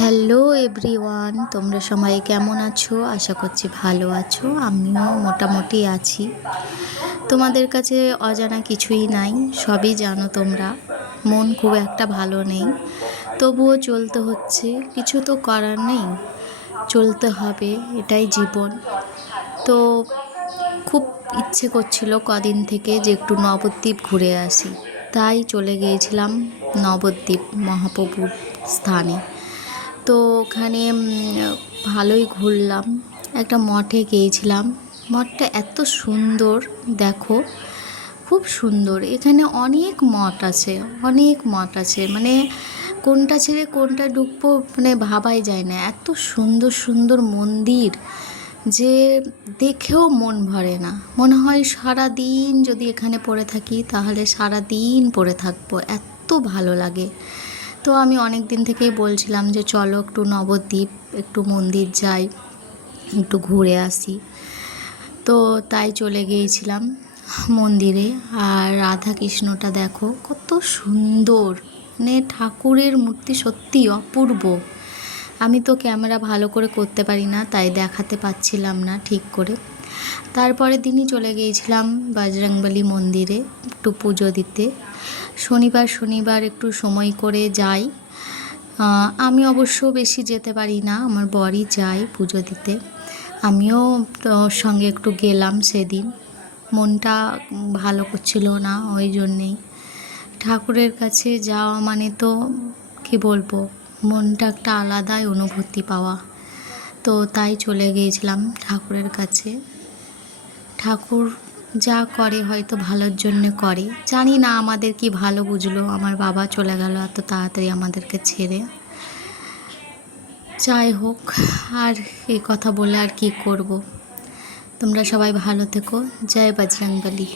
Hello everyone, তোমরা সবাই কেমন আছো? আশা করছি ভালো আছো। আমিও মোটামুটি আছি। তোমাদের কাছে অজানা কিছুই নাই, সবই জানো তোমরা। মন খুব একটা ভালো নেই, তবুও চলতে হচ্ছে, কিছু তো করার নেই, চলতে হবে, এটাই জীবন। তো খুব ইচ্ছে করছিল কদিন থেকে যে একটু নবদ্বীপ ঘুরে আসি, তাই চলে গিয়েছিলাম নবদ্বীপ মহাপ্রভুর স্থানে। তো ওখানে ভালোই ঘুরলাম। একটা মঠে গিয়েছিলাম। মঠটা এত সুন্দর, দেখো, খুব সুন্দর। এখানে অনেক মঠ আছে, অনেক মঠ আছে, মানে কোনটা ছেড়ে কোনটা ঢুকবো মানে ভাবাই যায় না। এত সুন্দর সুন্দর মন্দির যে দেখেও মন ভরে না, মনে হয় সারা দিন যদি এখানে পড়ে থাকি তাহলে সারা দিন পড়ে থাকবো, এত ভালো লাগে। তো আমি অনেক দিন থেকেই বলছিলাম যে চলো একটু নবদ্বীপ, একটু মন্দির যাই, একটু ঘুরে আসি। তো তাই চলে গিয়েছিলাম মন্দিরে। আর রাধা কৃষ্ণটা দেখো কত সুন্দর, মানে ঠাকুরের মূর্তি সত্যি অপূর্ব। আমি তো ক্যামেরা ভালো করে করতে পারি না, তাই দেখাতে পাচ্ছিলাম না ঠিক করে। তারপরের দিনই চলে গিয়েছিলাম বজরংবলী মন্দিরে একটু পুজো দিতে। শনিবার শনিবার একটু সময় করে যাই। আমি অবশ্য বেশি যেতে পারি না, আমার বরই যায় পুজো দিতে। আমিও ওর সঙ্গে একটু গেলাম সেদিন। মনটা ভালো করছিল না, ওই জন্যেই। ঠাকুরের কাছে যাওয়া মানে তো কী বলবো, মনটা একটা আলাদাই অনুভূতি পাওয়া। তো তাই চলে গিয়েছিলাম ঠাকুরের কাছে। ঠাকুর যা করে হয়তো ভালোর জন্যে করে, জানি না আমাদের কি ভালো বুঝলো। আমার বাবা চলে গেল এত তাড়াতাড়ি আমাদেরকে ছেড়ে। যাই হোক, আর এই কথা বলে আর কি করব। তোমরা সবাই ভালো থেকো। জয় বজরংবলী।